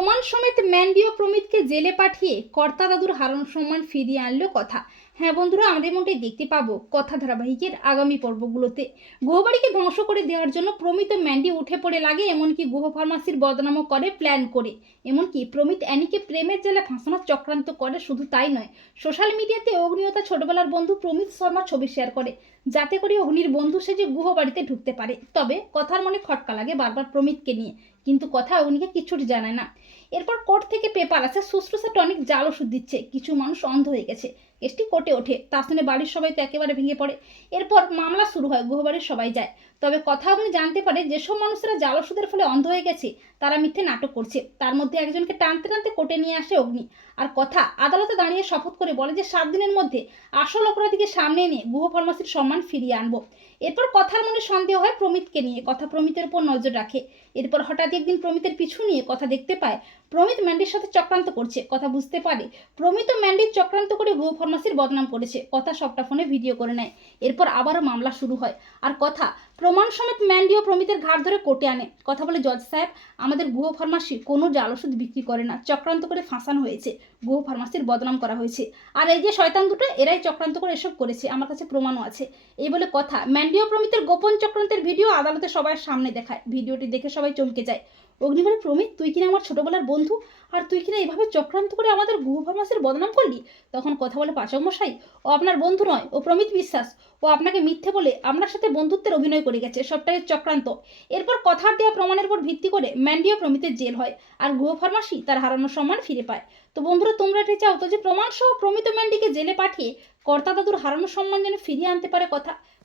প্রমাণ সমেত ম্যান্ডি ও প্রমিতকে জেলে পাঠিয়ে কর্তা দাদুর হারানো সম্মান ফিরিয়ে আনলো কথা। হ্যাঁ বন্ধুরা, আমাদের মধ্যে দেখতে পাবো কথা ধারাবাহিকের আগামী পর্বগুলোতে। গুহবাড়িকে ধ্বংস করে দেওয়ার জন্য প্রমিত ম্যান্ডি উঠে পড়ে লাগে, এমনকি গুহ ফার্মাসির বদনামও করে প্ল্যান করে। এমনকি প্রমিত অ্যানিকে প্রেমের জেলে ফাঁসানোর চক্রান্ত করে, শুধু তাই নয়, সোশ্যাল মিডিয়াতে অগ্নিয়তা ছোটবেলার বন্ধু প্রমিত শর্মার ছবি শেয়ার করে, যাতে করে অগ্নির বন্ধু সেজে গুহ বাড়িতে ঢুকতে পারে। তবে কথার মনে খটকা লাগে বারবার প্রমিতকে নিয়ে, কিন্তু কথা অগ্নিকে কিচ্ছুটি জানায় না। এরপর কোর্ট থেকে পেপার আছে সুশ্রুষা টনিক জাল ওষুধ দিচ্ছে, কিছু মানুষ অন্ধ হয়ে গেছে। কেসটি কোর্টে ওঠে, তার শুনে বাড়ির সবাই তো একেবারে ভেঙে পড়ে। এরপর মামলা শুরু হয়, গুহবাড়ির সবাই যায়। তবে কথা আপনি জানতে পারে যেসব মানুষেরা জাল ওষুধের ফলে অন্ধ হয়ে গেছে, তারা মিথ্যে নাটক করছে। তার মধ্যে একজনকে টানতে টানতে কোর্টে নিয়ে আসে অগ্নি। আর কথা, আদালতে দাঁড়িয়ে শপথ করে বলে যে, সাত দিনের মধ্যে আসল অপরাধীকে সামনে এনে গুহ ফার্মাসির সম্মান ফিরিয়ে আনব। এরপর কথার মনে সন্দেহ হয় প্রমিতকে নিয়ে। কথা প্রমিতের উপর নজর রাখে। এরপর হঠাৎ একদিন প্রমিতের পিছু নিয়ে কথা দেখতে পায়, প্রমিত ম্যান্ডির সাথে চক্রান্ত করছে। কথা বুঝতে পারে, প্রমিত ও ম্যান্ডির চক্রান্ত করে গুহ ফার্মাসির বদনাম করেছে। কথা সবটা ফোনে ভিডিও করে নেয়। এরপর আবারও মামলা শুরু হয়। আর কথা, প্রমাণ সমেত ম্যান্ডি ও প্রমিতের ঘাট ধরে কোর্টে আনে। কথা বলে জজ সাহেব, আমাদের গুহ ফার্মাসি কোনো জাল ওষুধ বিক্রি করে না। চক্রান্ত করে ফাঁসানো হয়েছে। গুহ ফার্মাসির বদনাম করা হয়েছে। আর এই যে শয়তান দুটো, এরাই চক্রান্ত করে এসব করেছে। আমার কাছে প্রমাণও আছে। এই বলে কথা, ম্যান্ডি ও প্রমিতের গোপন চক্রান্তের ভিডিও আদালতে সবার সামনে দেখায়। ভিডিওটি দেখে সবাই চমকে যায়। অগ্নি বলে প্রমিত, তুই কিনা আমার ছোটবেলার বন্ধু? আর তুই কিনা এভাবে চক্রান্ত করে আমাদের গুহ ফার্মাসির বদনাম করলি? তখন কথা বলে পাচক মশাই ও আপনার বন্ধু নয়, ও প্রমিত বিশ্বাস। ও আপনাকে মিথ্যে বলে আপনার সাথে বন্ধুত্বের অভিনয় করে গেছে। সবটাই চক্রান্ত। এরপর কথার দেওয়া প্রমাণের উপর ভিত্তি করে ম্যান্ডি ও প্রমিতের জেল হয় আর গুহ ফার্মাসি তার হারানো সম্মান ফিরে পায়। তো বন্ধুরা, তোমরা এটি চাও তো যে প্রমাণ সহ প্রমিত ম্যান্ডিকে জেলে পাঠিয়ে কর্তা দাদুর হারানো সম্মান যেন ফিরিয়ে আনতে পারে কথা।